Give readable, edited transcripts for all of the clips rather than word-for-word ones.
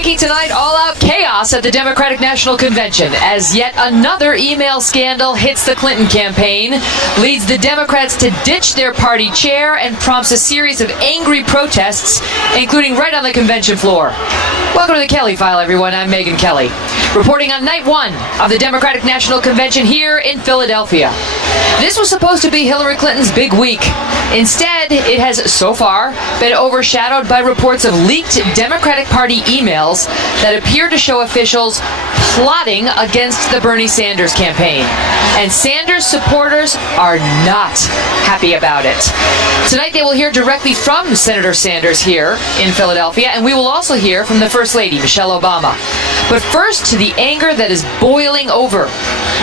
Breaking tonight, all-out chaos at the Democratic National Convention as yet another email scandal hits the Clinton campaign, leads the Democrats to ditch their party chair, and prompts a series of angry protests, including right on the convention floor. Welcome to the Kelly File, everyone. I'm Megyn Kelly, reporting on night one of the Democratic National Convention here in Philadelphia. This was supposed to be Hillary Clinton's big week. Instead, it has so far been overshadowed by reports of leaked Democratic Party emails that appear to show officials plotting against the Bernie Sanders campaign. And Sanders supporters are not happy about it. Tonight they will hear directly from Senator Sanders here in Philadelphia, and we will also hear from the First Lady, Michelle Obama. But first, to the anger that is boiling over.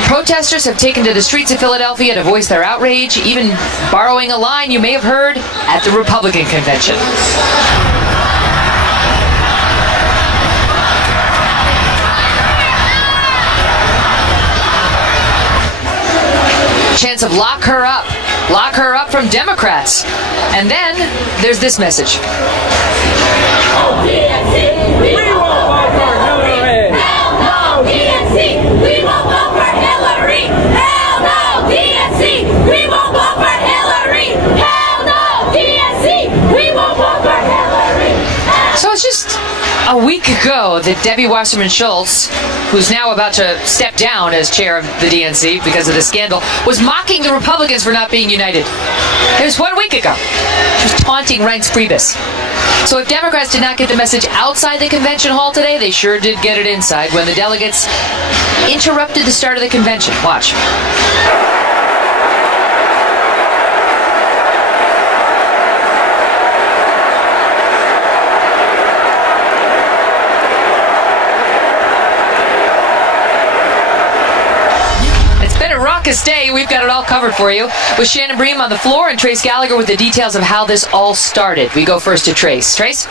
Protesters have taken to the streets of Philadelphia to voice their outrage, even borrowing a line you may have heard at the Republican convention. Chance of lock her up from Democrats. And then there's this message. Oh, DNC, we won't vote for Hillary. Hell no, DNC, we won't vote for Hillary. Hell no, DNC, we won't vote for Hillary. Hell no, DNC, we won't vote for Hillary. So it's just a week ago that Debbie Wasserman Schultz, who's now about to step down as chair of the DNC because of the scandal, was mocking the Republicans for not being united. It was 1 week ago. She was taunting Reince Priebus. So if Democrats did not get the message outside the convention hall today, they sure did get it inside when the delegates interrupted the start of the convention. Watch. Day. We've got it all covered for you with Shannon Bream on the floor and Trace Gallagher with the details of how this all started. We go first to Trace. Trace?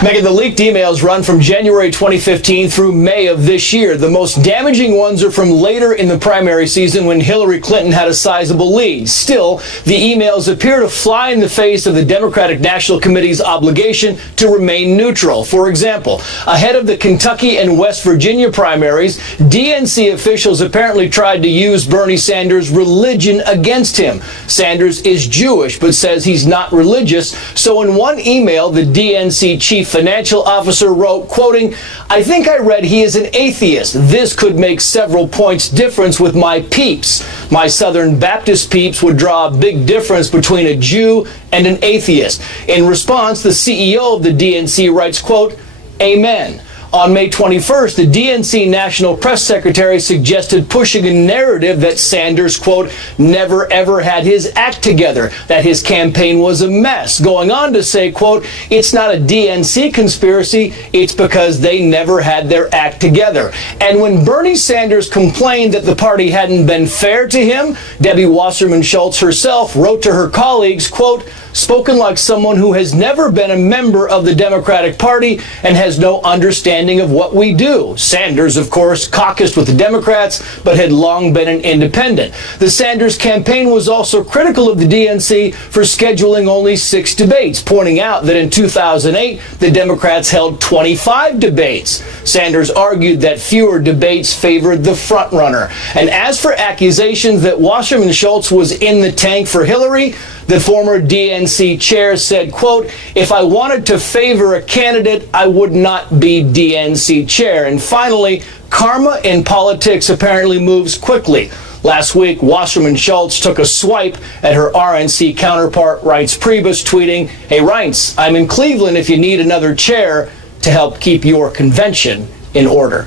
Megyn, the leaked emails run from January 2015 through May of this year. The most damaging ones are from later in the primary season when Hillary Clinton had a sizable lead. Still, the emails appear to fly in the face of the Democratic National Committee's obligation to remain neutral. For example, ahead of the Kentucky and West Virginia primaries, DNC officials apparently tried to use Bernie Sanders' religion against him. Sanders is Jewish, but says he's not religious. So in one email, the DNC chief financial officer wrote, quoting, "I think I read he is an atheist. This could make several points difference with my peeps. My Southern Baptist peeps would draw a big difference between a Jew and an atheist." In response, the CEO of the DNC writes, quote, "Amen." On May 21st, the DNC National Press Secretary suggested pushing a narrative that Sanders, quote, "never ever had his act together, that his campaign was a mess," going on to say, quote, "it's not a DNC conspiracy, it's because they never had their act together." And when Bernie Sanders complained that the party hadn't been fair to him, Debbie Wasserman Schultz herself wrote to her colleagues, quote, "spoken like someone who has never been a member of the Democratic Party and has no understanding of what we do." Sanders, of course, caucused with the Democrats, but had long been an independent. The Sanders campaign was also critical of the DNC for scheduling only 6 debates, pointing out that in 2008, the Democrats held 25 debates. Sanders argued that fewer debates favored the frontrunner. And as for accusations that Wasserman Schultz was in the tank for Hillary, the former DNC chair said, quote, "if I wanted to favor a candidate, I would not be DNC chair." And finally, karma in politics apparently moves quickly. Last week, Wasserman Schultz took a swipe at her RNC counterpart, Reince Priebus, tweeting, "Hey, Reince, I'm in Cleveland if you need another chair to help keep your convention in order."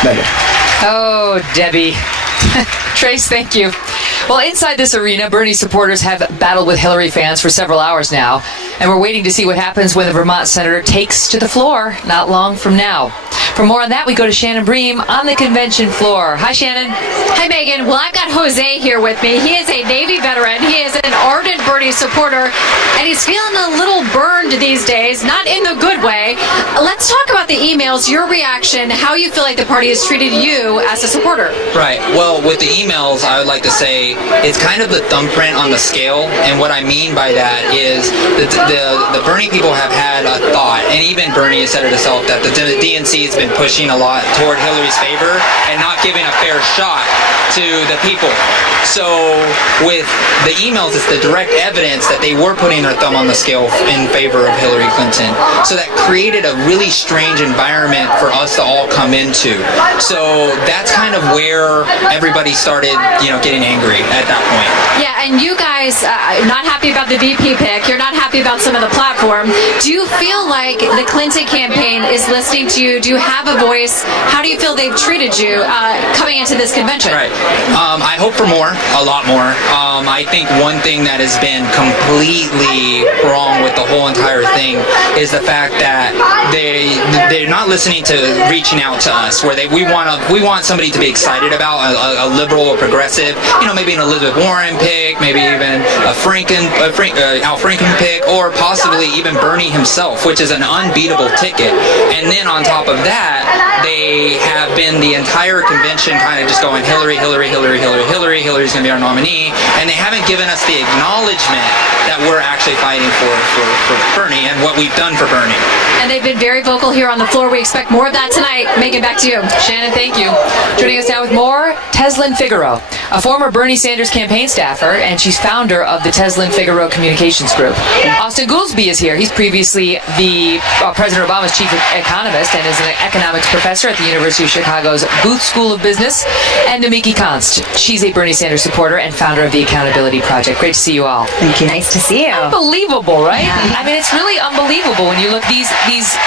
Megyn. Oh, Debbie. Trace, thank you. Well, inside this arena, Bernie supporters have battled with Hillary fans for several hours now, and we're waiting to see what happens when the Vermont senator takes to the floor not long from now. For more on that, we go to Shannon Bream on the convention floor. Hi, Shannon. Hi, Megyn. Well, I've got Jose here with me. He is a Navy veteran. He is an ardent Bernie supporter, and he's feeling a little burned these days, not in a good way. Let's talk about the emails, your reaction, how you feel like the party has treated you as a supporter. Right. Well, with the emails, I would like to say it's kind of the thumbprint on the scale, and what I mean by that is the Bernie people have had a thought, and even Bernie has said it himself, that the DNC has been pushing a lot toward Hillary's favor and not giving a fair shot to the people. So with the emails, it's the direct evidence that they were putting their thumb on the scale in favor of Hillary Clinton. So that created a really strange environment for us to all come into. So that's kind of where everybody started, getting angry at that point. Yeah, and you guys not happy about the VP pick. You're not happy about some of the platform. Do you feel like the Clinton campaign is listening to you? Do you have a voice? How do you feel they've treated you coming into this convention? Right. I hope for more, a lot more. I think one thing that has been completely wrong with the whole entire thing is the fact that they're not listening to reaching out to us, where we want somebody to be excited about a liberal or progressive, maybe an Elizabeth Warren pick, maybe even a Al Franken pick, or possibly even Bernie himself, which is an unbeatable ticket. And then on top of that, they have been the entire convention kind of just going Hillary, Hillary's going to be our nominee, and they haven't given us the acknowledgement that we're actually fighting for Bernie and what we've done for Bernie. And they've been very vocal here on the floor. We expect more of that tonight. Megan, back to you. Shannon, thank you. Joining us now with more, Teslyn Figaro, a former Bernie Sanders campaign staffer, and she's founder of the Teslyn Figaro Communications Group. Austin Goolsbee is here. He's previously the President Obama's chief economist and is an economics professor at the University of Chicago's Booth School of Business. And Namiki Konst. She's a Bernie Sanders supporter and founder of the Accountability Project. Great to see you all. Thank you. Nice to see you. Unbelievable, right? Yeah. I mean, it's really unbelievable when you look these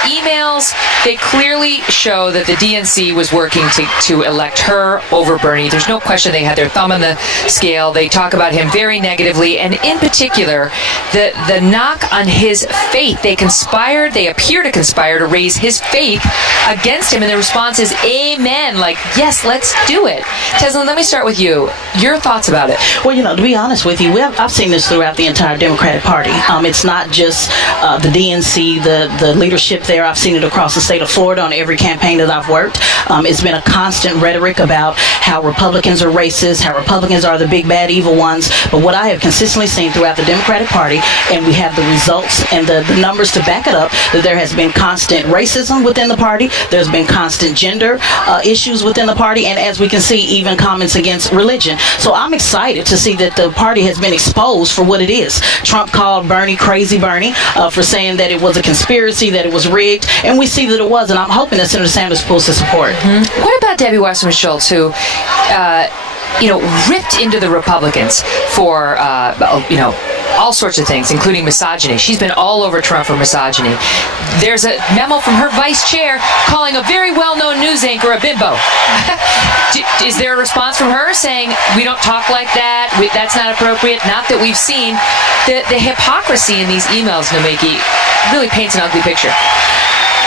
emails. They clearly show that the DNC was working to elect her over Bernie. There's no question they had their thumb on the scale. They talk about him very negatively, and in particular, the knock on his faith. They appear to conspire to raise his faith against him, and the response is amen, like, yes, let's do it. Teslyn, let me start with you. Your thoughts about it? Well, to be honest with you, I've seen this throughout the entire Democratic Party. It's not just the DNC, the leadership there. I've seen it across the state of Florida on every campaign that I've worked. It's been a constant rhetoric about how Republicans are racist, how Republicans are the big, bad, evil ones. But what I have consistently seen throughout the Democratic Party, and we have the results and the numbers to back it up, that there has been constant racism within the party. There's been constant gender issues within the party, and as we can see, even comments against religion. So I'm excited to see that the party has been exposed for what it is. Trump called Bernie Crazy Bernie for saying that it was a conspiracy, that it was rigged, and we see that it was, and I'm hoping that Senator Sanders pulls his support. Mm-hmm. What about Debbie Wasserman Schultz, who ripped into the Republicans for all sorts of things, including misogyny? She's been all over Trump for misogyny. There's a memo from her vice chair calling a very well-known news anchor a bimbo. Is there a response from her saying, we don't talk like that, that's not appropriate? Not that we've seen. The hypocrisy in these emails, Namiki, really paints an ugly picture.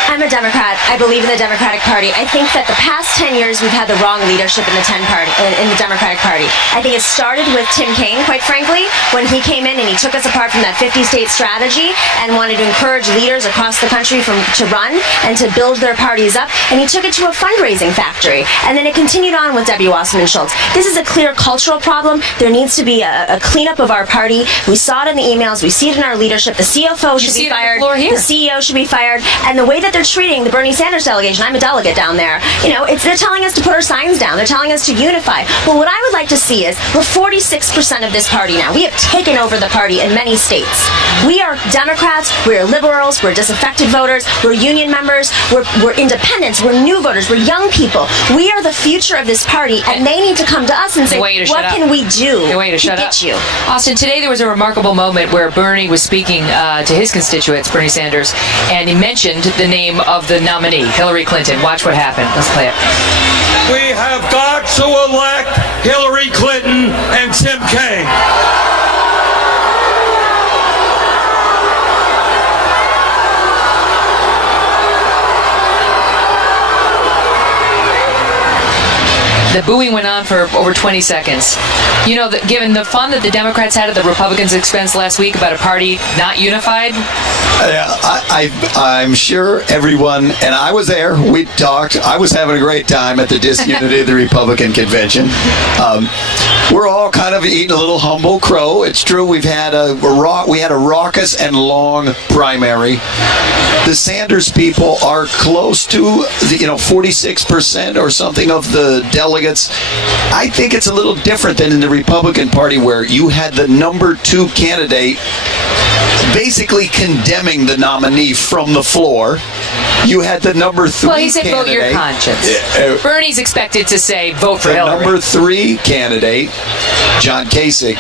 I'm a Democrat. I believe in the Democratic Party. I think that the past 10 years we've had the wrong leadership in the Democratic Party. I think it started with Tim Kaine, quite frankly, when he came in and he took us apart from that 50-state strategy and wanted to encourage leaders across the country to run and to build their parties up, and he took it to a fundraising factory. And then it continued on with Debbie Wasserman Schultz. This is a clear cultural problem. There needs to be a cleanup of our party. We saw it in the emails. We see it in our leadership. The CFO should be fired. The CEO should be fired. And the way that they're treating the Bernie Sanders delegation, I'm a delegate down there, they're telling us to put our signs down. They're telling us to unify. Well, what I would like to see is we're 46% of this party now. We have taken over the party in many states. We are Democrats, we're liberals, we're disaffected voters, we're union members, we're independents, we're new voters, we're young people. We are the future of this party, and they need to come to us and say, what can we do to get you? Austin, today there was a remarkable moment where Bernie was speaking to his constituents, Bernie Sanders, and he mentioned the name of the nominee, Hillary Clinton. Watch what happened. Let's play it. We have got to elect Hillary Clinton and Tim Kaine. The booing went on for over 20 seconds. You know, given the fun that the Democrats had at the Republicans' expense last week about a party not unified. I'm sure everyone, and I was there, we talked, I was having a great time at the disunity of the Republican convention. We're all kind of eating a little humble crow. It's true, we had a raucous and long primary. The Sanders people are close to 46% or something of the delegates. I think it's a little different than in the Republican Party, where you had the number 2 candidate basically condemning the nominee from the floor. You had the number 3 Well, he said candidate. vote your conscience. Bernie's expected to say vote for Hillary. The number 3 candidate, John Kasich,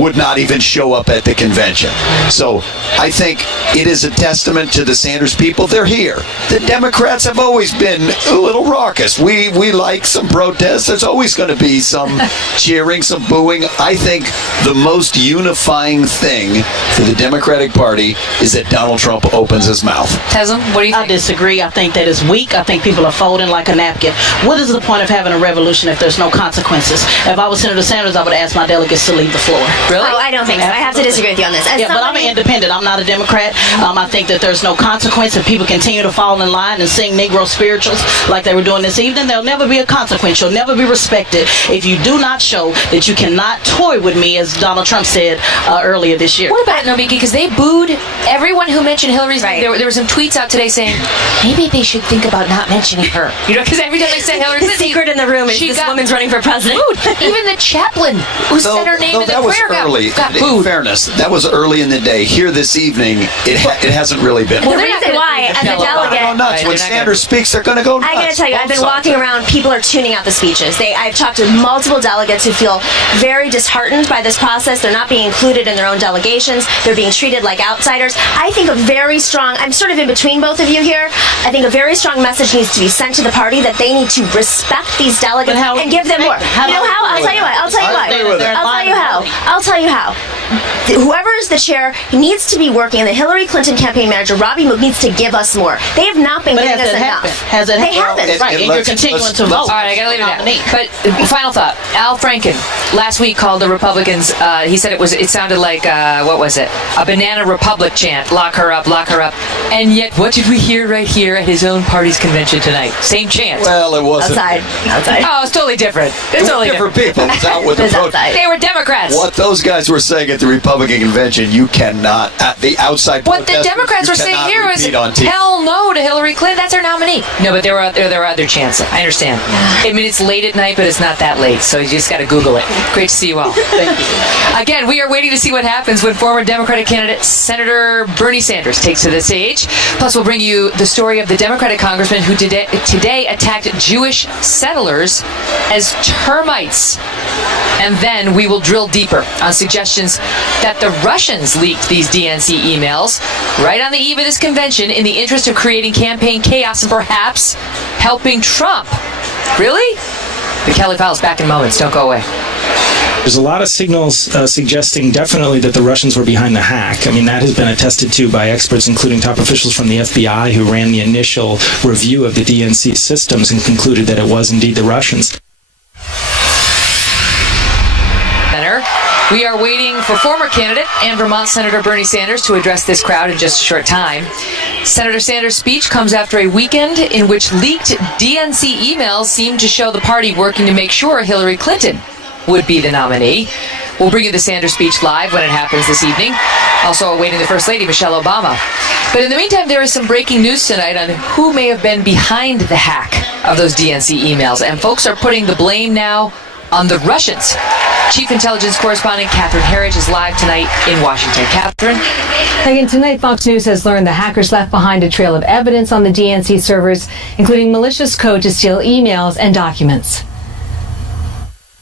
would not even show up at the convention. So I think it is a testament to the Sanders people. They're here. The Democrats have always been a little raucous. We like some protests. There's always going to be some cheering, some booing. I think the most unifying thing for the Democratic Party is that Donald Trump opens his mouth. Teslam, what do you think? I disagree. I think that is weak. I think people are folding like a napkin. What is the point of having a revolution if there's no consequences? If I was Senator Sanders, I would ask my delegates to leave the floor. Really? Oh, I don't think so. I have to disagree with you on this. But I'm an independent. I'm not a Democrat. I think that there's no consequence. If people continue to fall in line and sing Negro spirituals like they were doing this evening, there'll never be a consequence. You'll never be respected if you do not show that you cannot toy with me, as Donald Trump said earlier this year. What about Nomiki? Because they booed everyone who mentioned Hillary's name. There were some tweets out today saying maybe they should think about not mentioning her. Because every time they said Hillary The Clinton, secret in the room is this woman's running for president. booed. Even the chaplain who said her name in the prayer got In booed. fairness, that was early in the day. Here this evening, it hasn't really been. The reason why, as a delegate, Go nuts. When Sanders speaks, they're going to go nuts. I gotta tell you, I've been Both walking sides. around, people are tuning out the speeches. I've talked to multiple delegates who feel very disheartened by this process. They're not being included in their own delegations. They're being treated like outsiders. I think I'm sort of in between both of you here. I think a very strong message needs to be sent to the party that they need to respect these delegates and give them more. You know how? I'll tell you what. I'll tell you how. Whoever is the chair needs to be working, and the Hillary Clinton campaign manager, Robbie Mook, needs to give us more. They have not been giving us enough. Has it They happened? haven't. Right, and you're continuing to vote. All right, I gotta leave it at that. But final thought: Al Franken last week called the Republicans. He said it sounded like what was it? A Banana Republic chant: "Lock her up, lock her up." And yet, what did we hear right here at his own party's convention tonight? Same chant. Well, it wasn't. Outside. Oh, it's totally different. It's totally different people. It's out with the vote. They were Democrats. What those guys were saying at the Republican convention, you cannot, at the outside What the protesters, Democrats you were saying cannot here was repeat on TV. hell no to Hillary Clinton. That's her nominee. No, but there were other chances. I understand. I mean, it's late at night, but it's not that late, so you just got to Google it. Great to see you all. Thank you. Again, we are waiting to see what happens when former Democratic candidate Senator Bernie Sanders takes to the stage. Plus, we'll bring you the story of the Democratic congressman who today attacked Jewish settlers as termites. And then we will drill deeper on suggestions that the Russians leaked these DNC emails right on the eve of this convention in the interest of creating campaign chaos and perhaps helping Trump. Really? The Kelly Files back in moments. Don't go away. There's a lot of signals suggesting definitely that the Russians were behind the hack. I mean, that has been attested to by experts, including top officials from the FBI who ran the initial review of the DNC systems and concluded that it was indeed the Russians. We are waiting for former candidate and Vermont Senator Bernie Sanders to address this crowd in just a short time. Senator Sanders' speech comes after a weekend in which leaked DNC emails seemed to show the party working to make sure Hillary Clinton would be the nominee. We'll bring you the Sanders speech live when it happens this evening. Also awaiting the First Lady, Michelle Obama. But in the meantime, there is some breaking news tonight on who may have been behind the hack of those DNC emails. And folks are putting the blame now on the Russians. Chief Intelligence Correspondent Catherine Herridge is live tonight in Washington. Catherine? Again, tonight, Fox News has learned the hackers left behind a trail of evidence on the DNC servers, including malicious code to steal emails and documents.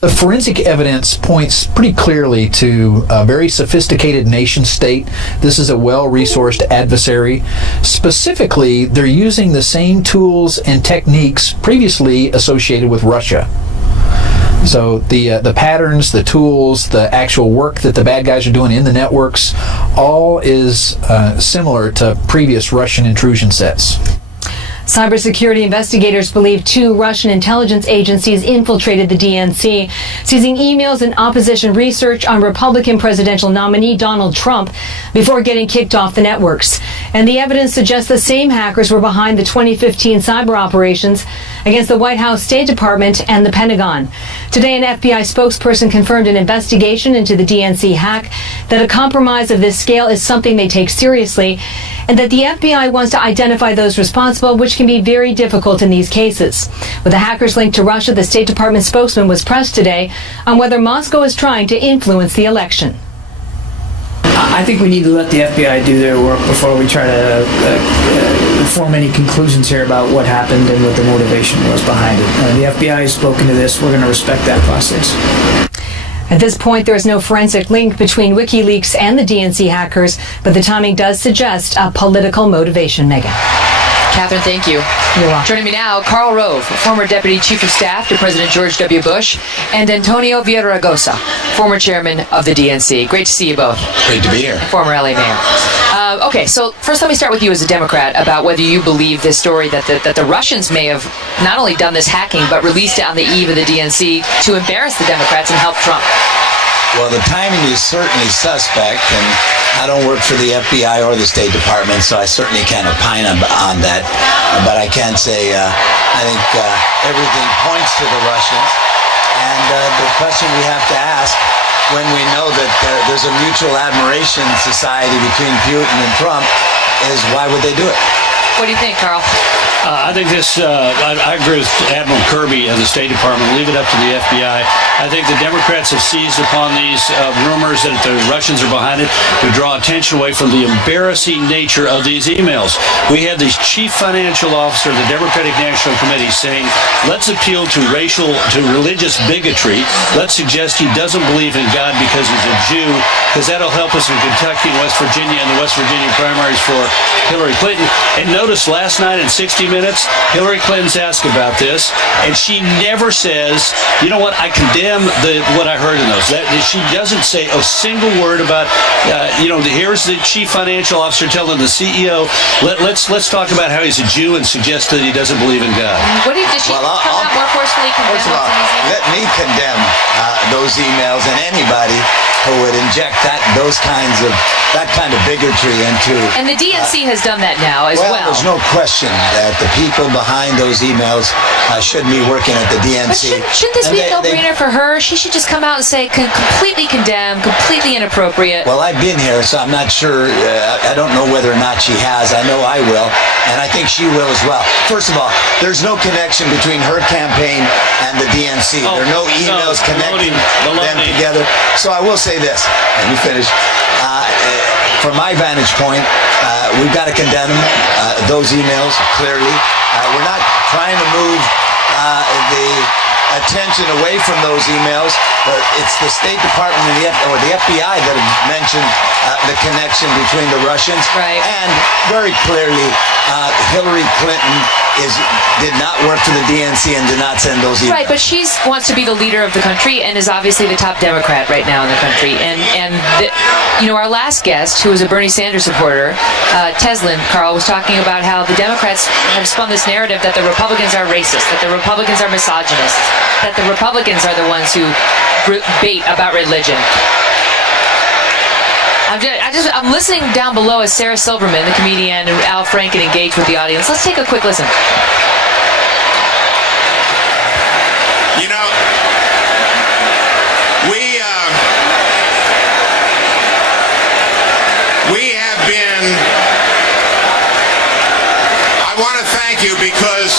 The forensic evidence points pretty clearly to a very sophisticated nation state. This is a well-resourced adversary. Specifically, they're using the same tools and techniques previously associated with Russia. So the patterns, the tools, the actual work that the bad guys are doing in the networks, all is similar to previous Russian intrusion sets. Cybersecurity investigators believe 2 Russian intelligence agencies infiltrated the DNC, seizing emails and opposition research on Republican presidential nominee Donald Trump before getting kicked off the networks. And the evidence suggests the same hackers were behind the 2015 cyber operations against the White House, State Department, and the Pentagon. Today, an FBI spokesperson confirmed an investigation into the DNC hack, that a compromise of this scale is something they take seriously, and that the FBI wants to identify those responsible, which can be very difficult in these cases. With the hackers linked to Russia, the State Department spokesman was pressed today on whether Moscow is trying to influence the election. I think we need to let the FBI do their work before we try to form any conclusions here about what happened and what the motivation was behind it. The FBI has spoken to this. We're going to respect that process. At this point, there is no forensic link between WikiLeaks and the DNC hackers, but the timing does suggest a political motivation, Megan. Catherine, thank you. You're welcome. Joining me now, Karl Rove, former Deputy Chief of Staff to President George W. Bush, and Antonio Villaraigosa, former Chairman of the DNC. Great to see you both. Great to be here. Former LA Mayor. Okay, so first let me start with you as a Democrat about whether you believe this story that the Russians may have not only done this hacking, but released it on the eve of the DNC to embarrass the Democrats and help Trump. Well, the timing is certainly suspect, and I don't work for the FBI or the State Department, so I certainly can't opine on that. But I can say I think everything points to the Russians. And the question we have to ask, when we know that there's a mutual admiration society between Putin and Trump, is why would they do it? What do you think, Karl? I think this, I agree with Admiral Kirby and the State Department. Leave it up to the FBI. I think the Democrats have seized upon these rumors that the Russians are behind it to draw attention away from the embarrassing nature of these emails. We had the chief financial officer of the Democratic National Committee saying, let's appeal to religious bigotry. Let's suggest he doesn't believe in God because he's a Jew, because that'll help us in Kentucky and West Virginia and the West Virginia primaries for Hillary Clinton. And notice last night in 60 Minutes, Hillary Clinton's asked about this, and she never says, you know what, I condemn what I heard in those. She doesn't say a single word about, here's the chief financial officer telling the CEO, let's talk about how he's a Jew and suggest that he doesn't believe in God. What did she come out more forcefully condemn? First of all, let me condemn those emails and anybody who would inject that kind of bigotry into. And the DNC has done that now as well. There's no question that the people behind those emails shouldn't be working at the DNC. But shouldn't this be a no-brainer for her? She should just come out and say, completely condemn, completely inappropriate. Well, I've been here, so I'm not sure. I don't know whether or not she has. I know I will, and I think she will as well. First of all, there's no connection between her campaign and the DNC. There are no emails connecting them together. So I will say this. Let me finish. From my vantage point, we've got to condemn those emails clearly. We're not trying to move the attention away from those emails. It's the State Department and the FBI that have mentioned the connection between the Russians. Right. And very clearly, Hillary Clinton did not work for the DNC and did not send those emails. Right, but she wants to be the leader of the country and is obviously the top Democrat right now in the country. Our last guest, who was a Bernie Sanders supporter, Teslin, Karl, was talking about how the Democrats have spun this narrative that the Republicans are racist, that the Republicans are misogynists, that the Republicans are the ones who bait about religion. I'm listening down below as Sarah Silverman, the comedian, and Al Franken engage with the audience. Let's take a quick listen. We have been. I want to thank you because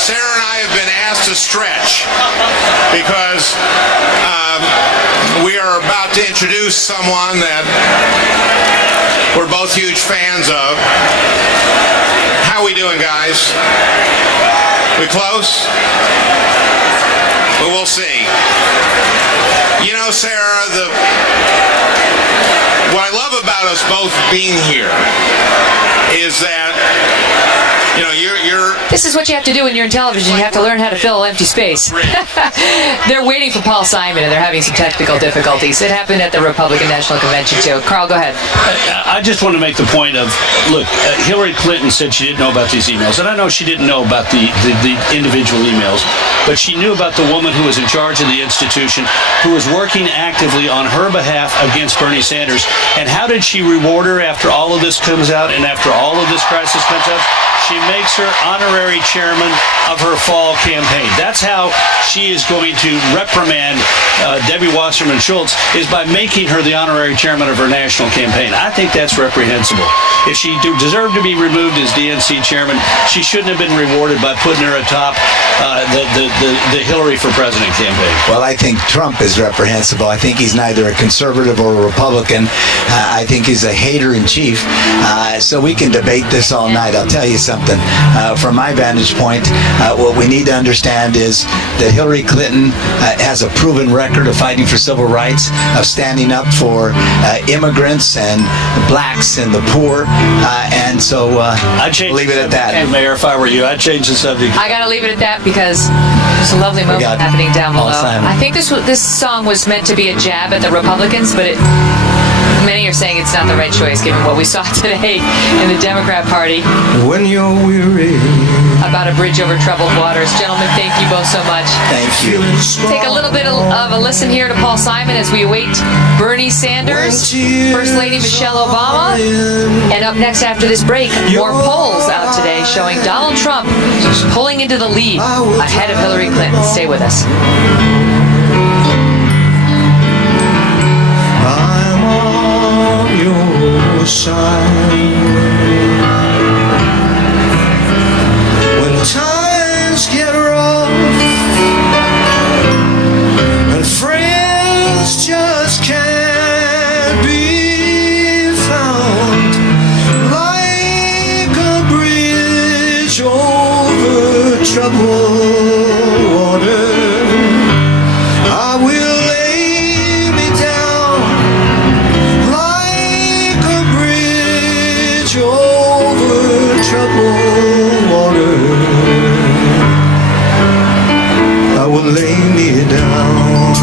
Sarah and I have been asked to stretch because we are about to introduce someone that we're both huge fans of. How we doing, guys? We close? But we'll see. You know, Sarah, what I love about us both being here is that You know, you're This is what you have to do when you're in television. You have to learn how to fill empty space. They're waiting for Paul Simon, and they're having some technical difficulties. It happened at the Republican National Convention, too. Carl, go ahead. I just want to make the point of, look, Hillary Clinton said she didn't know about these emails. And I know she didn't know about the individual emails, but she knew about the woman who was in charge of the institution, who was working actively on her behalf against Bernie Sanders. And how did she reward her after all of this comes out and after all of this crisis comes out? She makes her honorary chairman of her fall campaign. That's how she is going to reprimand Debbie Wasserman Schultz, is by making her the honorary chairman of her national campaign. I think that's reprehensible. If she deserved to be removed as DNC chairman, she shouldn't have been rewarded by putting her atop the Hillary for President campaign. Well, I think Trump is reprehensible. I think he's neither a conservative or a Republican. I think he's a hater-in-chief. So we can debate this all night. I'll tell you something. From my vantage point, what we need to understand is that Hillary Clinton has a proven record of fighting for civil rights, of standing up for immigrants and blacks and the poor. And so I'd leave it at that. Mayor, if I were you, I'd change the subject. I got to leave it at that because there's a lovely moment happening down below. I think this song was meant to be a jab at the Republicans, but many are saying it's not the right choice given what we saw today in the Democrat Party. When you're weary. About a bridge over troubled waters. Gentlemen, thank you both so much. Thank you. Take a little bit of a listen here to Paul Simon as we await Bernie Sanders, First Lady Michelle Obama, and up next after this break, more polls out today showing Donald Trump pulling into the lead ahead of Hillary Clinton. Stay with us. I'm on your side. When times get rough and friends just can't be found, like a bridge over troubled water, I will lay me down like a bridge over troubled water. I will lay me down.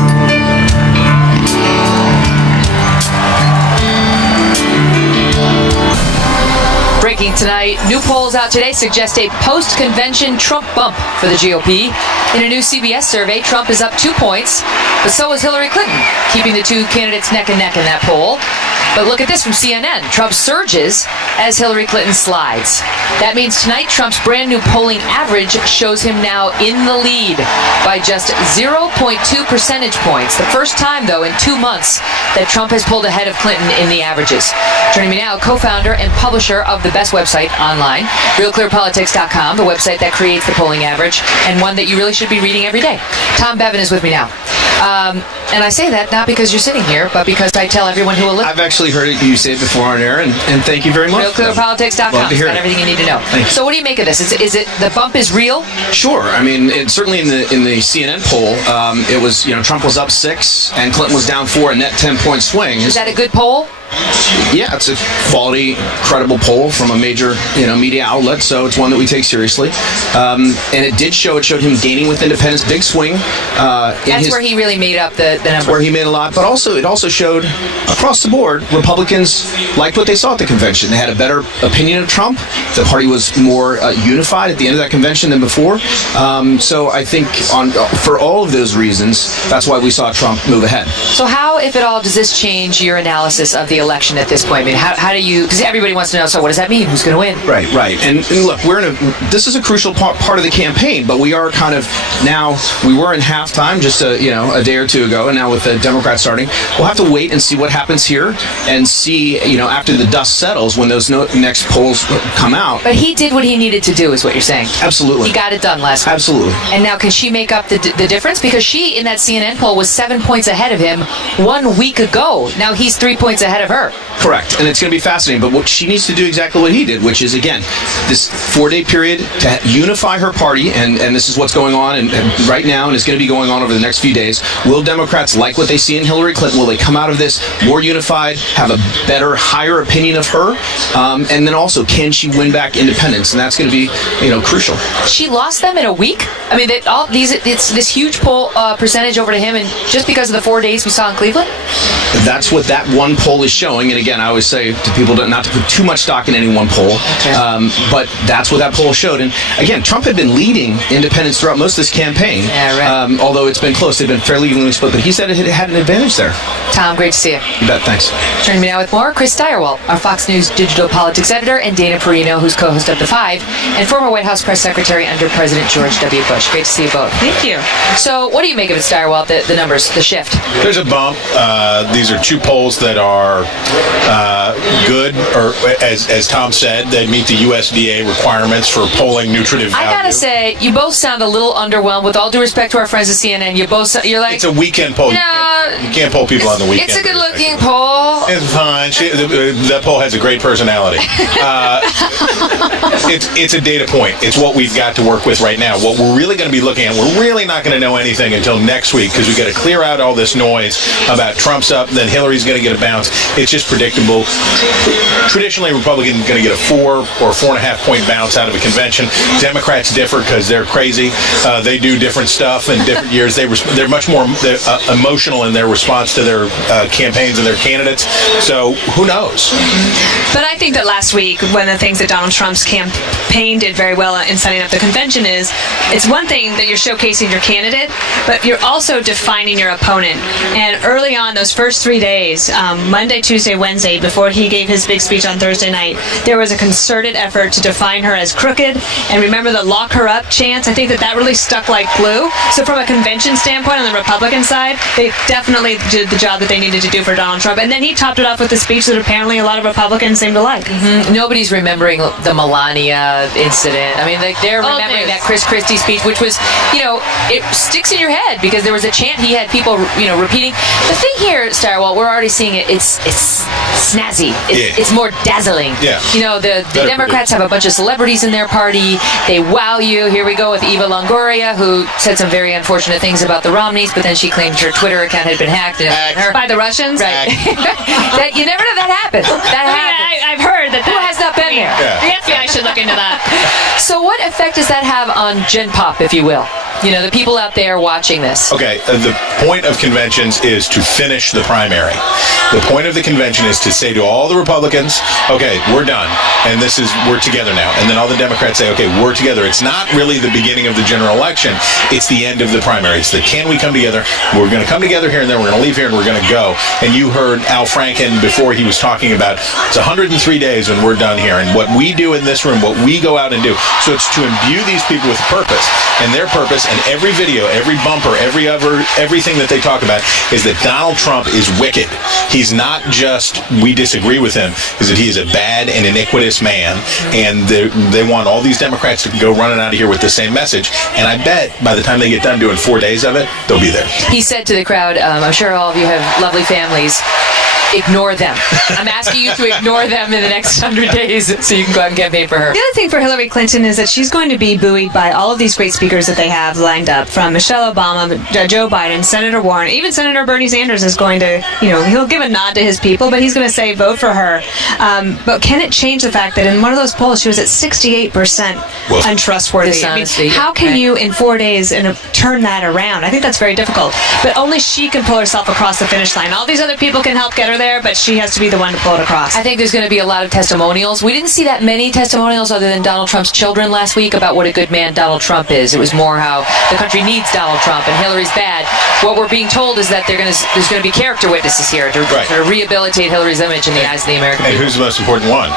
Breaking tonight, new polls out today suggest a post-convention Trump bump for the GOP. In a new CBS survey, Trump is up 2 points, but so is Hillary Clinton, keeping the two candidates neck and neck in that poll. But look at this from CNN. Trump surges as Hillary Clinton slides. That means tonight, Trump's brand new polling average shows him now in the lead by just 0.2 percentage points. The first time, though, in 2 months that Trump has pulled ahead of Clinton in the averages. Joining me now, co-founder and publisher of the best website online, RealClearPolitics.com, the website that creates the polling average, and one that you really should be reading every day. Tom Bevan is with me now. And I say that not because you're sitting here, but because I tell everyone who will listen. I've actually heard you say it before on air, and thank you very much. RealClearPolitics.com. Love to hear Got it. everything you need to know. Thank you. So what do you make of this? Is it the bump is real? Sure. I mean, certainly in the CNN poll, it was, Trump was up 6 and Clinton was down 4, a net 10-point swing. Is that a good poll? Yeah, it's a quality, credible poll from a major, media outlet, so it's one that we take seriously. And it showed him gaining with independents, big swing. That's where he really made up the number. Where he made a lot, but also it also showed across the board Republicans liked what they saw at the convention. They had a better opinion of Trump. The party was more unified at the end of that convention than before. So I think for all of those reasons, that's why we saw Trump move ahead. So how, if at all, does this change your analysis of the election at this point? I mean, how do you, because everybody wants to know, so what does that mean? Who's going to win? Right. And look, this is a crucial part of the campaign, but we are kind of now, we were in halftime just a day or two ago, and now with the Democrats starting, we'll have to wait and see what happens here and see, after the dust settles, when those next polls come out. But he did what he needed to do, is what you're saying. Absolutely. He got it done last week. Absolutely. And now can she make up the difference? Because she, in that CNN poll, was 7 points ahead of him 1 week ago. Now he's 3 points ahead of her. Correct. And it's going to be fascinating. But what she needs to do exactly what he did, which is, again, this 4-day period to unify her party, and this is what's going on and right now, and it's going to be going on over the next few days, Will Democrats like what they see in Hillary Clinton? Will they come out of this more unified, have a better, higher opinion of her? And then also, can she win back independents? And that's going to be, crucial. She lost them in a week. I mean, it's this huge poll percentage over to him, and just because of the 4 days we saw in Cleveland. That's what that one poll is showing. And again, I always say to people not to put too much stock in any one poll. Okay. But that's what that poll showed. And again, Trump had been leading independents throughout most of this campaign. Yeah, right. Although it's been close, they've been fairly evenly split. But he said it had an advantage there. Tom, great to see you. You bet. Thanks. Joining me now with more, Chris Stirewalt, our Fox News digital politics editor, and Dana Perino, who's co-host of The Five, and former White House press secretary under President George W. Bush. Great to see you both. Thank you. So, what do you make of it, Stirewalt? The numbers, the shift. There's a bump. These are two polls that are good, or as Tom said, they meet the USDA requirements for polling nutritive value. I gotta say, you both sound a little underwhelmed. With all due respect to our friends at CNN, you're like, it's a weekend poll. You can't poll people on the weekend. It's a good-looking poll. It's fine. That poll has a great personality. It's a data point. It's what we've got to work with right now. What we're really going to be looking at, we're really not going to know anything until next week, because we've got to clear out all this noise about Trump's up, then Hillary's going to get a bounce. It's just predictable. Traditionally, Republicans going to get a 4 or 4.5 point bounce out of a convention. Democrats differ because they're crazy. They do different stuff in different years. They're much more emotional in their response to their campaigns and their candidates. So who knows? But I think that last week, one of the things that Donald Trump's campaign did very well in setting up the convention is, it's one thing that you're showcasing your candidate, but you're also defining your opponent. And early on, those first 3 days, Monday, Tuesday, Wednesday, before he gave his big speech on Thursday night, there was a concerted effort to define her as crooked. And remember the lock her up chants? I think that really stuck like glue. So from a convention standpoint on the Republican side, they definitely did the job that they needed to do for Donald Trump. And then he topped it off with a speech that apparently a lot of Republicans seem to like. Mm-hmm. Nobody's remembering the Melania incident. I mean, they're remembering that Chris Christie speech, which was, it sticks in your head because there was a chant he had people, repeating. The thing here, Stirewalt, we're already seeing it. It's snazzy. It's more dazzling. Yeah. The Democrats have a bunch of celebrities in their party. They wow you. Here we go with Eva Longoria, who said some very unfortunate things about the Romneys, but then she claimed her Twitter account had been hacked. By the Russians? Right. That you never know that happens. That happens. I've heard that. Who has not been there? The FBI should look into that. So what effect does that have on Gen Pop, if you will? The people out there watching this. Okay, the point of conventions is to finish the primary. The point of the convention is to say to all the Republicans, okay, we're done, and we're together now. And then all the Democrats say, okay, we're together. It's not really the beginning of the general election. It's the end of the primary. It's the can we come together? We're going to come together here, and then we're going to leave here, and we're going to go. And you heard Al Franken before, he was talking about it's 103 days when we're done here. And what we do in this room, what we go out and do. So it's to imbue these people with purpose. And their purpose, and every video, every bumper, everything that they talk about is that Donald Trump is wicked. He's not just, we disagree with him, is that he is a bad and iniquitous man, and they want all these Democrats to go running out of here with the same message. And I bet by the time they get done doing 4 days of it, they'll be there. He said to the crowd, I'm sure all of you have lovely families. Ignore them. I'm asking you to ignore them in the next 100 days so you can go out and campaign for her. The other thing for Hillary Clinton is that she's going to be buoyed by all of these great speakers that they have lined up, from Michelle Obama, Joe Biden, Senator Warren, even Senator Bernie Sanders is going to, he'll give a nod to his people, but he's going to say vote for her. But can it change the fact that in one of those polls she was at 68% untrustworthy? I mean, how can you in 4 days turn that around? I think that's very difficult. But only she can pull herself across the finish line. All these other people can help get her there, but she has to be the one to pull it across. I think there's going to be a lot of testimonials. We didn't see that many testimonials other than Donald Trump's children last week about what a good man Donald Trump is. It was more how the country needs Donald Trump and Hillary's bad. What we're being told is that there's going to be character witnesses here to sort of rehabilitate Hillary's image in the eyes of the American people. And who's the most important one?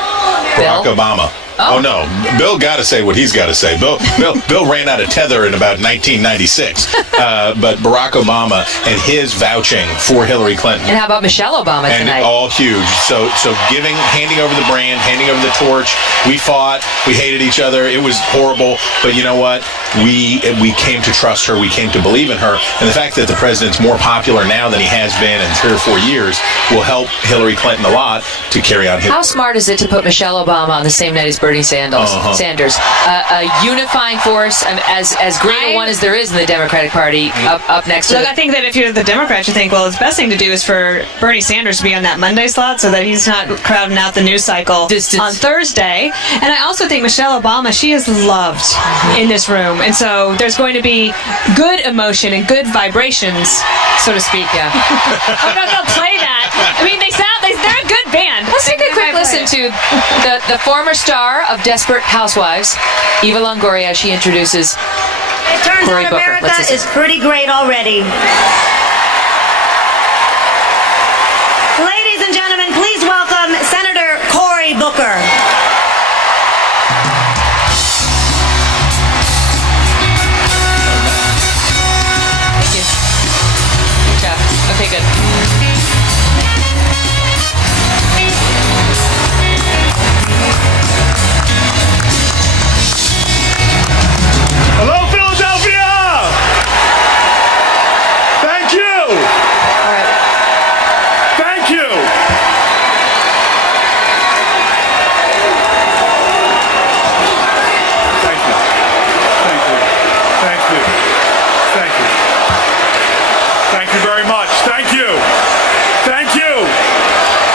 Barack Obama. Oh no, Bill got to say what he's got to say. Bill ran out of tether in about 1996. But Barack Obama and his vouching for Hillary Clinton. And how about Michelle Obama tonight? And all huge. So handing over the brand, handing over the torch. We fought. We hated each other. It was horrible. But you know what? we came to trust her, we came to believe in her, and the fact that the president's more popular now than he has been in 3 or 4 years will help Hillary Clinton a lot to carry on his. How smart is it to put Michelle Obama on the same night as Bernie Sanders? A unifying force, as great a one as there is in the Democratic Party, up next to. Look, I think that if you're the Democrats, you think, well, the best thing to do is for Bernie Sanders to be on that Monday slot so that he's not crowding out the news cycle on Thursday. And I also think Michelle Obama, she is loved in this room, and so there's going to be good emotion and good vibrations, so to speak. Yeah. I'm not gonna play that. I mean, they're a good band. Let's take a quick listen to the former star of Desperate Housewives, Eva Longoria. She introduces It turns Cory out Booker. America is pretty great already. Ladies and gentlemen, please welcome Senator Cory Booker. Thank you. Good job. Okay, good. Hello, Philadelphia! Thank you! All right. Thank you! Thank you. Thank you. Thank you. Thank you. Thank you very much. Thank you. Thank you.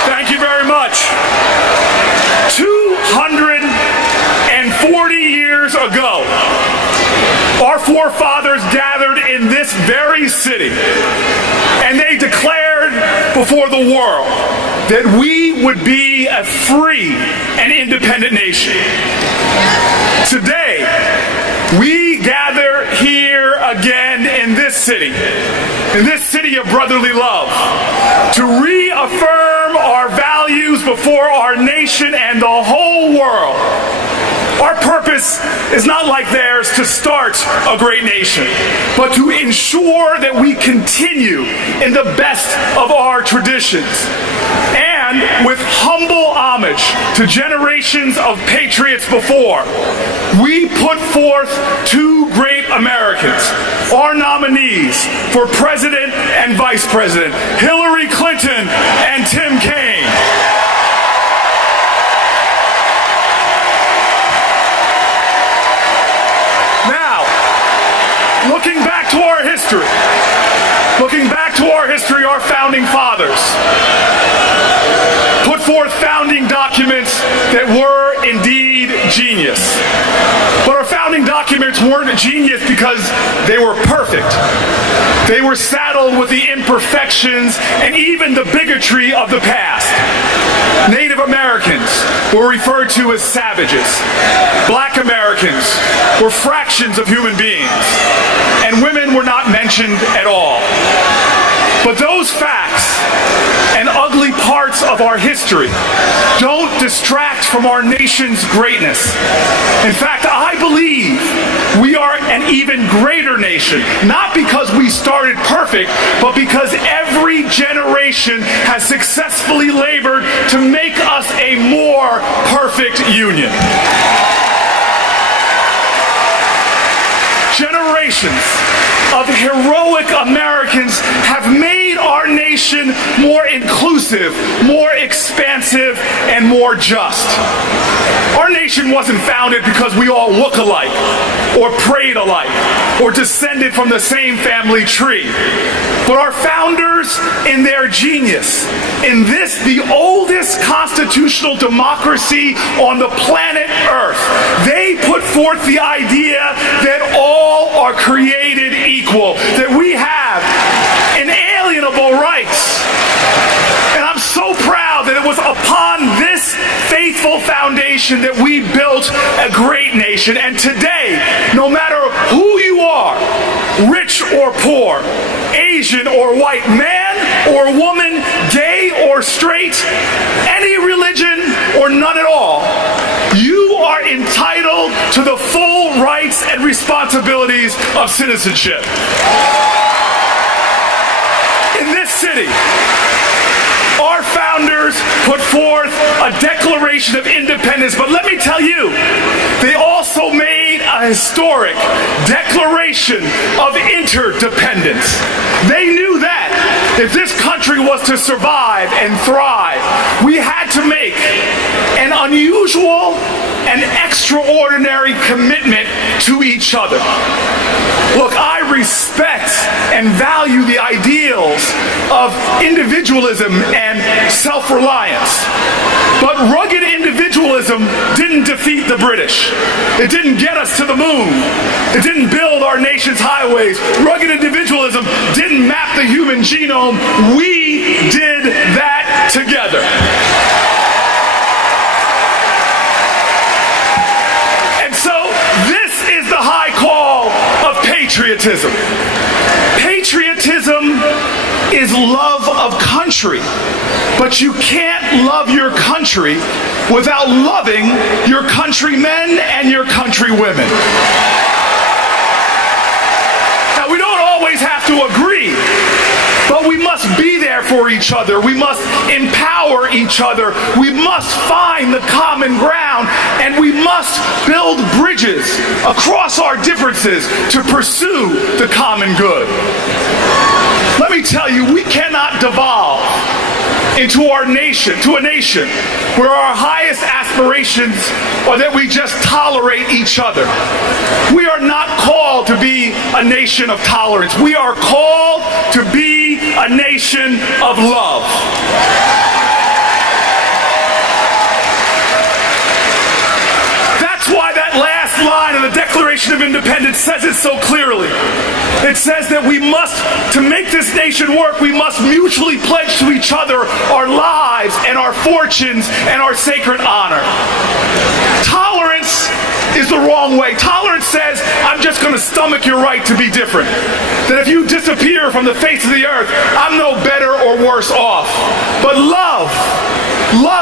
Thank you very much. 240 years ago, our forefathers gathered in this very city, and they declared before the world that we would be a free and independent nation. Today, we gather here again in this city of brotherly love, to reaffirm our values before our nation and the whole world. Our purpose is not like theirs to start a great nation, but to ensure that we continue in the best of our traditions. And with humble homage to generations of patriots before, we put forth 2 great Americans, our nominees for President and Vice President, Hillary Clinton and Tim Kaine. Looking back to our history, our founding fathers put forth founding documents that were indeed genius. But our founding documents weren't genius because they were perfect. They were saddled with the imperfections and even the bigotry of the past. Native Americans were referred to as savages. Black Americans were fractions of human beings. And women were not mentioned at all. But those facts and ugly parts of our history don't distract from our nation's greatness. In fact, I believe we are an even greater nation, not because we started perfect, but because every generation has successfully labored to make us a more perfect union. Generations of heroic Americans have made our nation more inclusive, more expansive, and more just. Our nation wasn't founded because we all look alike, or prayed alike, or descended from the same family tree. But our founders, in their genius, in this, the oldest constitutional democracy on the planet Earth, they put forth the idea that all are created equal, that we have inalienable rights. And I'm so proud that it was upon this faithful foundation that we built a great nation. And today, no matter who you are, rich or poor, Asian or white, man or woman, gay or straight, any religion or none at all, you are entitled to the full rights and responsibilities of citizenship. In this city, our founders put forth a Declaration of Independence, but let me tell you, they also made a an historic declaration of interdependence. They knew that if this country was to survive and thrive, we had to make an unusual and extraordinary commitment to each other. Look, I respect and value the ideals of individualism and self-reliance. But rugged individualism didn't defeat the British. It didn't get us to the moon. It didn't build our nation's highways. Rugged individualism didn't map the human genome. We did that together. And so this is the high call of patriotism. Patriotism is love of country, but you can't love your country without loving your countrymen and your countrywomen. Now, we don't always have to agree, but we must be there for each other. We must empower each other. We must find the common ground, and we must build bridges across our differences to pursue the common good. Let me tell you, we cannot devolve into a nation where our highest aspirations are that we just tolerate each other. We are not called to be a nation of tolerance. We are called to be a nation of love. That's why that last line of the Declaration of Independence says it so clearly. It says that we must, to make this nation work, we must mutually pledge to each other our lives and our fortunes and our sacred honor. Tolerance is the wrong way. Tolerance says, I'm just going to stomach your right to be different. That if you disappear from the face of the earth, I'm no better or worse off. But love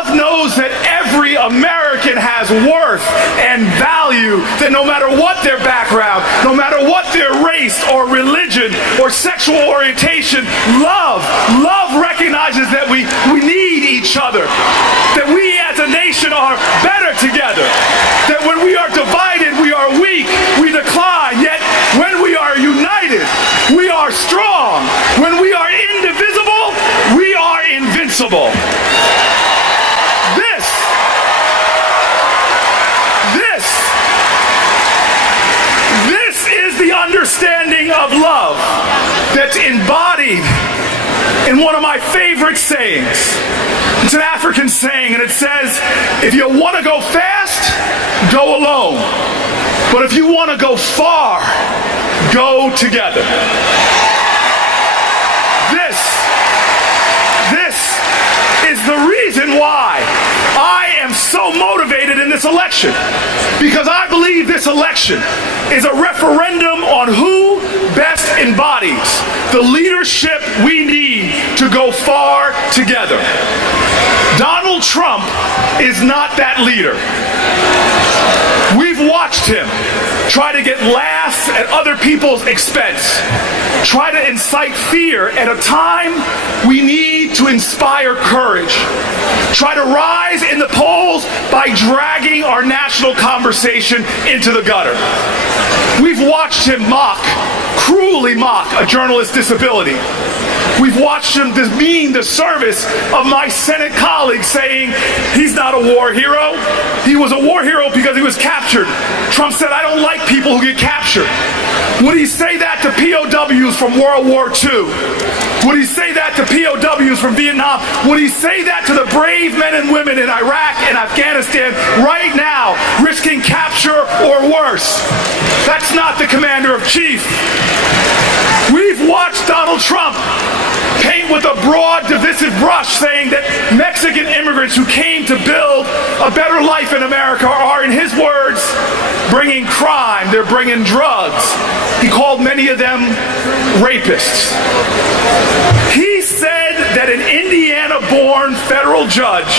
knows that every American has worth and value, that no matter what their background, no matter what their race or religion or sexual orientation, love recognizes that we need each other, that we as a nation are better together, that when we are divided, we are weak, we decline, yet when we are united, we are strong. When we are indivisible, we are invincible. This is the understanding of love that's embodied in one of my favorite sayings. It's an African saying, and it says, if you want to go fast, go alone. But if you want to go far, go together. This is the reason why I am so motivated in this election. Because I believe this election is a referendum on who best embodies the leadership we need to go far together. Donald Trump is not that leader. We've watched him try to get laughs at other people's expense, try to incite fear at a time we need to inspire courage, try to rise in the polls by dragging our national conversation into the gutter. We've watched him cruelly mock a journalist's disability. We've watched him demean the service of my Senate colleague, saying he's not a war hero. He was a war hero because he was captured. Trump said, I don't like people who get captured. Would he say that to POWs from World War II? Would he say that to POWs from Vietnam? Would he say that to the brave men and women in Iraq and Afghanistan right now, risking capture or worse? That's not the commander-in-chief. We've watched Donald Trump paint with a broad, divisive brush, saying that Mexican immigrants who came to build a better life in America are, in his words, bringing crime, they're bringing drugs. He called many of them rapists. He said that an Indiana-born federal judge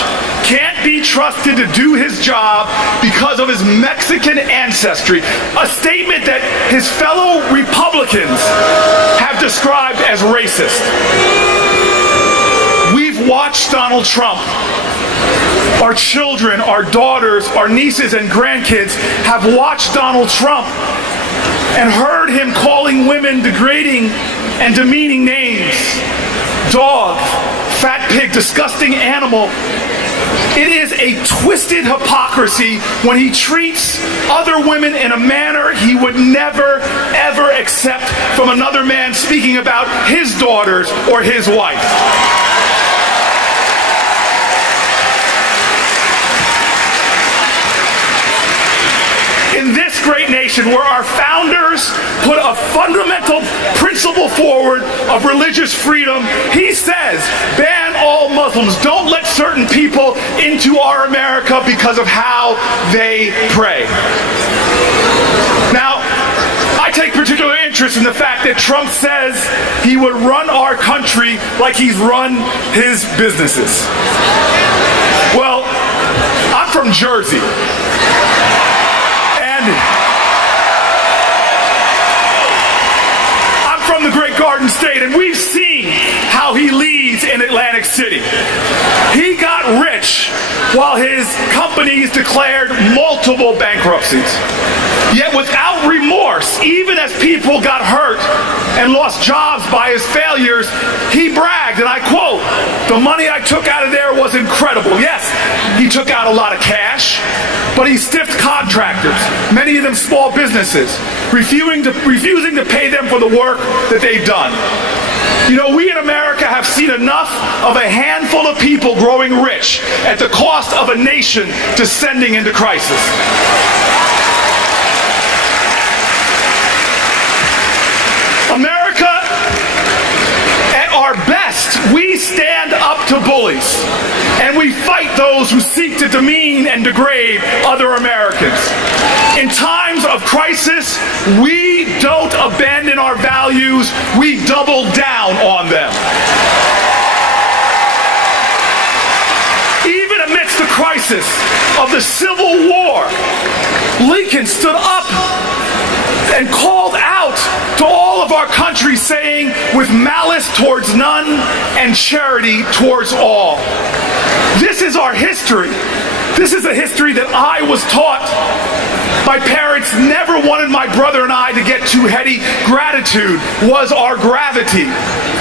can't be trusted to do his job because of his Mexican ancestry, a statement that his fellow Republicans have described as racist. We've We've watched Donald Trump. Our children, our daughters, our nieces and grandkids have watched Donald Trump and heard him calling women degrading and demeaning names. Dog, fat pig, disgusting animal. It is a twisted hypocrisy when he treats other women in a manner he would never, ever accept from another man speaking about his daughters or his wife. In this great nation where our founders put a fundamental principle forward of religious freedom, he says, ban all Muslims. Don't let certain people into our America because of how they pray. Now, I take particular interest in the fact that Trump says he would run our country like he's run his businesses. Well, I'm from Jersey. I'm from the Great Garden State, and we've seen how he leads in Atlantic City. He got rich while his companies declared multiple bankruptcies. Yet without remorse, even as people got hurt and lost jobs by his failures, he bragged, and I quote, "The money I took out of there was incredible." Yes, he took out a lot of cash, but he stiffed contractors, many of them small businesses, refusing to pay them for the work that they've done. You know, we in America have seen enough of a handful of people growing rich at the cost of a nation descending into crisis. America, at our best, we stand up to bullies, and we fight those who seek to demean and degrade other Americans. In times of crisis, we don't abandon our values, we double down on them. Even amidst the crisis of the Civil War, Lincoln stood up and called out to all of our country, saying, "With malice towards none and charity towards all." This is our history. This is a history that I was taught. My parents never wanted my brother and I to get too heady. Gratitude was our gravity.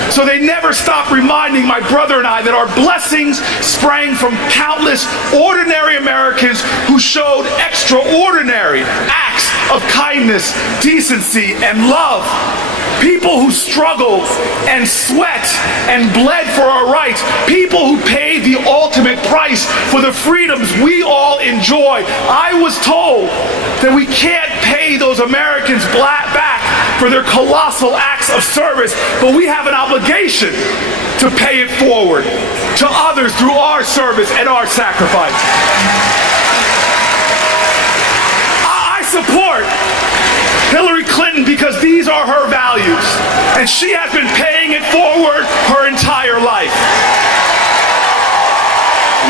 So they never stopped reminding my brother and I that our blessings sprang from countless ordinary Americans who showed extraordinary acts of kindness, decency, and love. People who struggled and sweat and bled for our rights. People who paid the ultimate price for the freedoms we all enjoy. I was told that we can't pay those Americans back for their colossal acts of service, but we have an obligation to pay it forward to others through our service and our sacrifice. I support Hillary Clinton because these are her values, and she has been paying it forward her entire life.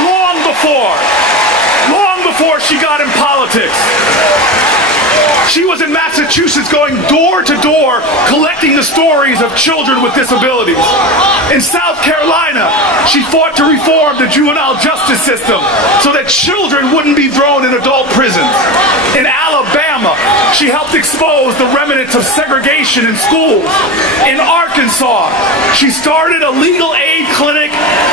Long before she got in politics, she was in Massachusetts going door to door collecting the stories of children with disabilities. In South Carolina, she fought to reform the juvenile justice system so that children wouldn't be thrown in adult prisons. In Alabama, she helped expose the remnants of segregation in schools. In Arkansas, she started a legal aid clinic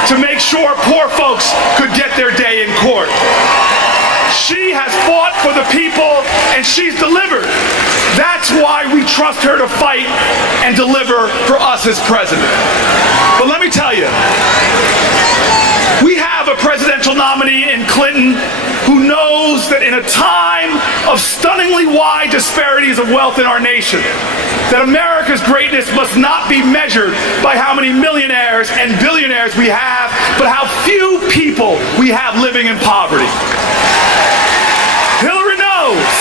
to make sure poor folks could get their day in court. She has fought for the people, and she's delivered. That's why we trust her to fight and deliver for us as president. But let me tell you, we have a presidential nominee in Clinton who knows that in a time of stunningly wide disparities of wealth in our nation, that America's greatness must not be measured by how many millionaires and billionaires we have, but how few people we have living in poverty. Hillary knows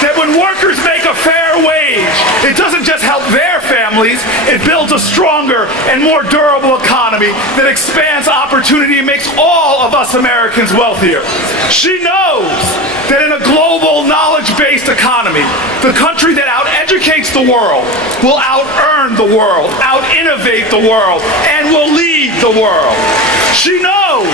that when When workers make a fair wage, it doesn't just help their families, it builds a stronger and more durable economy that expands opportunity and makes all of us Americans wealthier. She knows that in a global knowledge-based economy, the country that out-educates the world will out-earn the world, out-innovate the world, and will lead the world. She knows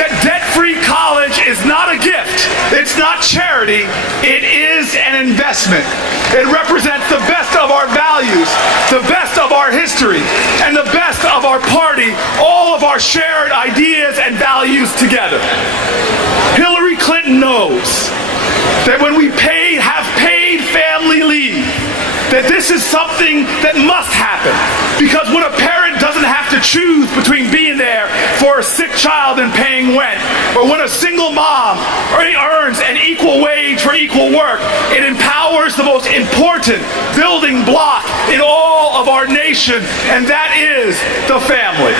that debt-free college is not a gift, it's not charity, it is an investment. It represents the best of our values, the best of our history, and the best of our party, all of our shared ideas and values together. Hillary Clinton knows that when we have paid family leave, that this is something that must happen. Because when a parent doesn't have to choose between being there for a sick child and paying rent, or when a single mom earns an equal wage for equal work, it empowers the most important building block in all of our nation, and that is the family.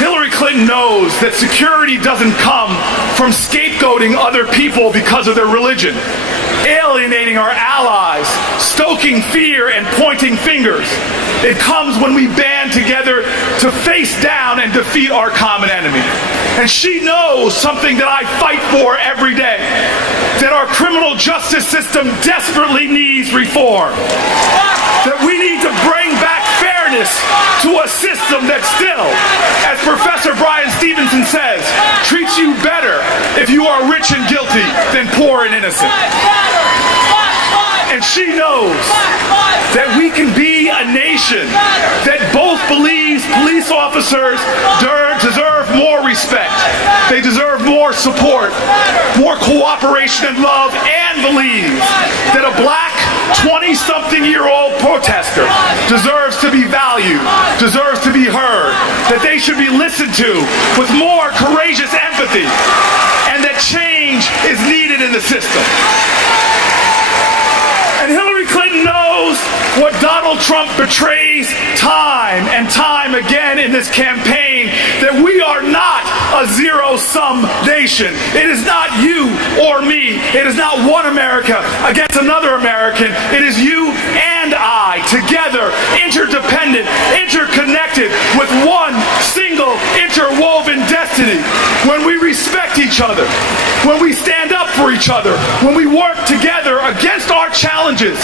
Hillary Clinton knows that security doesn't come from scapegoating other people because of their religion, alienating our allies, stoking fear, and pointing fingers. It comes when we band together to face down and defeat our common enemy. And she knows something that I fight for every day, that our criminal justice system desperately needs reform, that we need to bring back fairness to a system that still, as Professor Brian Stevenson says, treats you better if you are rich and guilty than poor and innocent. And she knows that we can be a nation that both believes police officers deserve more respect, they deserve more support, more cooperation and love, and believes that a black 20-something-year-old protester deserves to be valued, deserves to be heard, that they should be listened to with more courageous empathy, and that change is needed in the system. And Hillary Clinton knows what Donald Trump betrays time and time again in this campaign, that we are not a zero-sum nation. It is not you or me. It is not one America against another American. It is you and I, together, interdependent, interconnected, with one single interwoven destiny. When we respect each other, when we stand up for each other, when we work together against our challenges,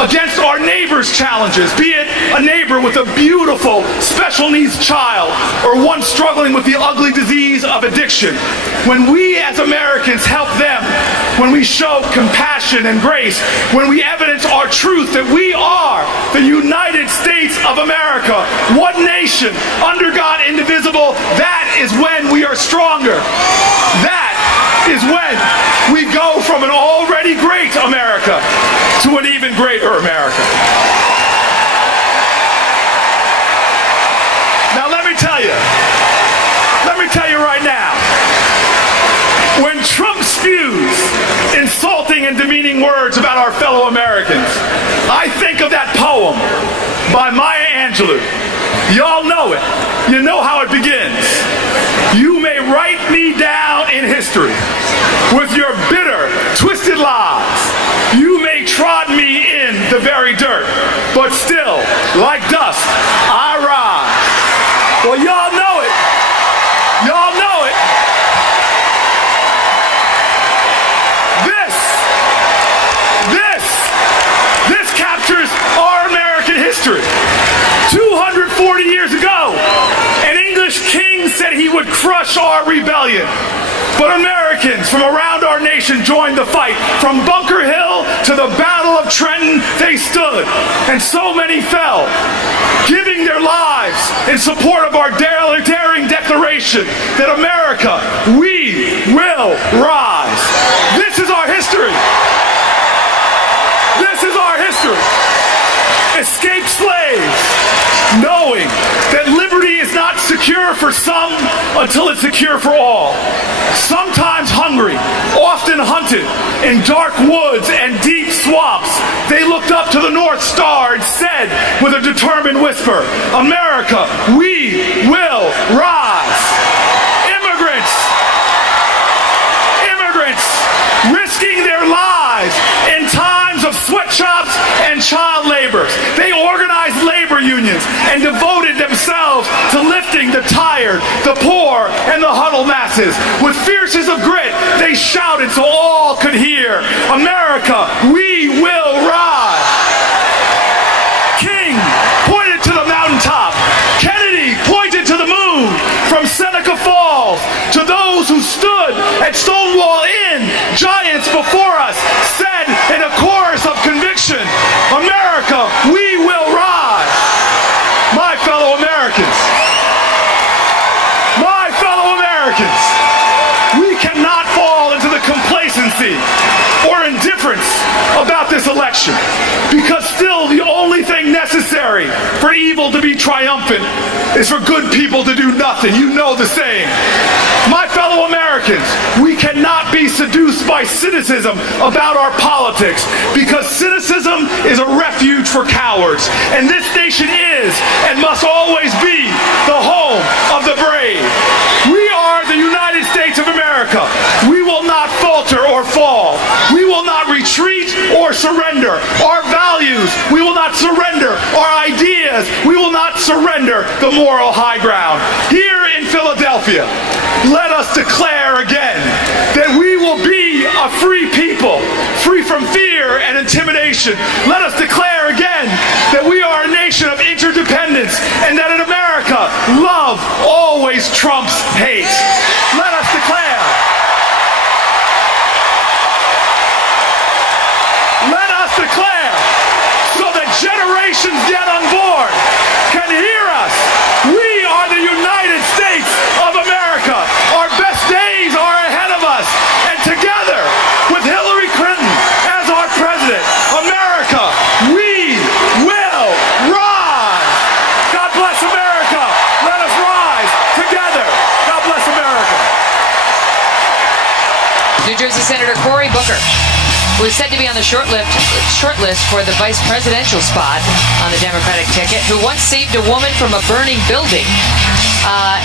against our neighbor's challenges, be it a neighbor with a beautiful special needs child or one struggling with the ugly disease of addiction. When we as Americans help them, when we show compassion and grace, when we evidence our truth that we are the United States of America, one nation, under God, indivisible, that is when we are stronger. That is when we go from an already great America to an even greater America. Now let me tell you right now, when Trump spews insulting and demeaning words about our fellow Americans, I think of that poem by Maya Angelou. Y'all know it. You know how it begins. You may write me down in history with your bitter, twisted lies. You may trod me in the very dirt, but still, like dust, I rise. Well, y'all know it. Y'all know it. This captures our American history. 240 years ago, an English king said he would crush our rebellion. But Americans from around our nation joined the fight. From Bunker Hill to the Battle of Trenton, they stood, and so many fell, giving their lives in support of our daring declaration that America, we will rise. This is our history. This is our history. Escaped slaves, knowing that liberty is not secure for some until it's secure for all. Sometimes hungry, often hunted in dark woods and deep swamps, they looked up to the North Star and said with a determined whisper, America, we will rise. Immigrants with fierceness of grit, they shouted so all could hear, America, we will rise. King pointed to the mountaintop. Kennedy pointed to the moon. From Seneca Falls to those who stood at Stonewall Inn, giants before us said in a chorus of conviction, America, we will rise. My fellow Americans, we cannot fall into the complacency or indifference about this election, because still the only thing necessary for evil to be triumphant is for good people to do nothing. You know the saying. My fellow Americans, we cannot be seduced by cynicism about our politics, because cynicism is a refuge for cowards, and this nation is and must always be the home of the brave. We are the United States of America. We will not falter or fall. We will not retreat or surrender. Our values, we will not surrender. Our ideas, we will not surrender the moral high ground. Here in Philadelphia, let us declare again that we will be a free people, free from fear and intimidation. Let us declare again that we are a nation of interdependence, and that in America, love always trumps hate. Let us declare. Let us declare so that generations yet unborn can hear us. We are the United States of America. Our best days are ahead of us. And together with Hillary Clinton as our president, America, we will rise. God bless America. Let us rise together. God bless America. New Jersey Senator Cory Booker, who is said to be on the short list for the vice presidential spot on the Democratic ticket, who once saved a woman from a burning building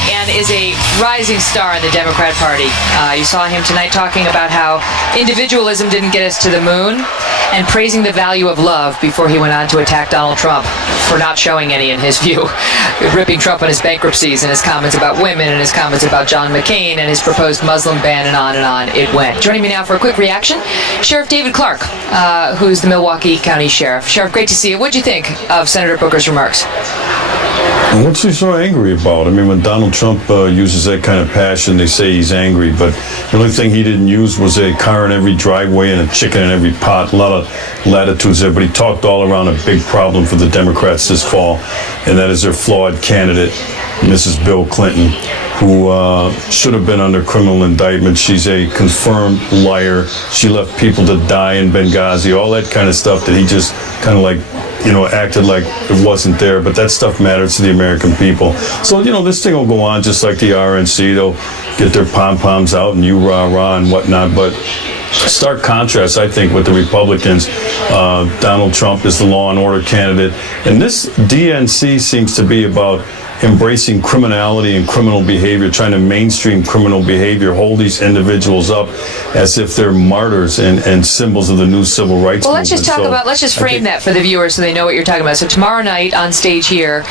and is a rising star in the Democrat Party. You saw him tonight talking about how individualism didn't get us to the moon, and praising the value of love before he went on to attack Donald Trump for not showing any, in his view, ripping Trump on his bankruptcies and his comments about women and his comments about John McCain and his proposed Muslim ban, and on it went. Joining me now for a quick reaction, Sheriff David Clarke, who's the Milwaukee County Sheriff. Sheriff, great to see you. What'd you think of Senator Booker's remarks? What's he so angry about? I mean, when Donald Trump uses that kind of passion, they say he's angry, but the only thing he didn't use was a car in every driveway and a chicken in every pot. A lot of latitudes there, but he talked all around a big problem for the Democrats this fall, and that is their flawed candidate, Mrs. Bill Clinton, who should have been under criminal indictment. She's a confirmed liar. She left people to die in Benghazi, all that kind of stuff that he just kind of like, acted like it wasn't there, but that stuff matters to the American people. So, this thing will go on just like the RNC. They'll get their pom-poms out and you rah-rah and whatnot, but stark contrast, I think, with the Republicans. Donald Trump is the law and order candidate, and this DNC seems to be about embracing criminality and criminal behavior, trying to mainstream criminal behavior, hold these individuals up as if they're martyrs and symbols of the new civil rights movement. Well, let's just frame that for the viewers so they know what you're talking about. So tomorrow night on stage here,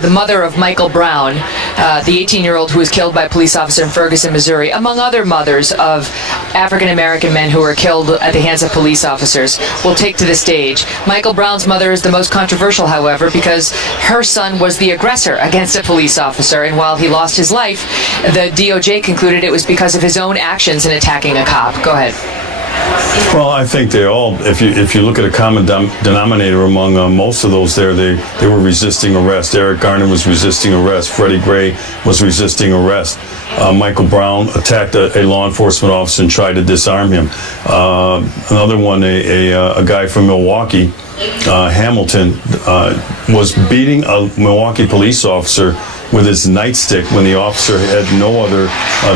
the mother of Michael Brown, the 18-year-old who was killed by a police officer in Ferguson, Missouri, among other mothers of African-American men who were killed at the hands of police officers, will take to the stage. Michael Brown's mother is the most controversial, however, because her son was the aggressor against a police officer, and while he lost his life, the DOJ concluded it was because of his own actions in attacking a cop. Go ahead. Well, I think they all, if you look at a common denominator among most of those there, they were resisting arrest. Eric Garner was resisting arrest. Freddie Gray was resisting arrest. Michael Brown attacked a law enforcement officer and tried to disarm him. Another one, a guy from Milwaukee, Hamilton, was beating a Milwaukee police officer with his nightstick when the officer had no other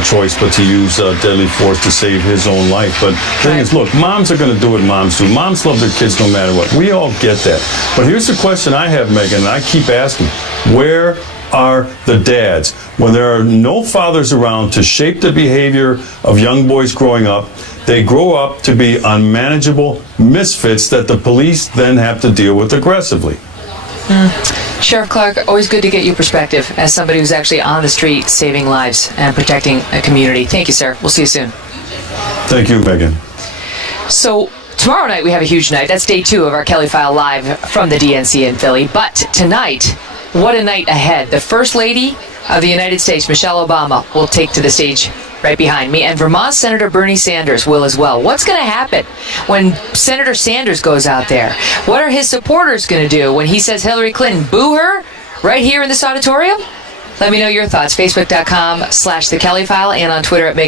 choice but to use deadly force to save his own life. But the thing is, look, moms are going to do what moms do. Moms love their kids no matter what. We all get that. But here's the question I have, Megan, and I keep asking. Where are the dads? When there are no fathers around to shape the behavior of young boys growing up, they grow up to be unmanageable misfits that the police then have to deal with aggressively. Sheriff Clark, always good to get your perspective as somebody who's actually on the street saving lives and protecting a community. Thank you, sir. We'll see you soon. Thank you, Megan. So tomorrow night we have a huge night. That's day 2 of our Kelly File Live from the DNC in Philly. But tonight, what a night ahead. The First Lady of the United States, Michelle Obama, will take to the stage right behind me, and Vermont Senator Bernie Sanders will as well. What's going to happen when Senator Sanders goes out there? What are his supporters going to do when he says Hillary Clinton, boo her, right here in this auditorium? Let me know your thoughts. Facebook.com/The Kelly File and on Twitter at Megan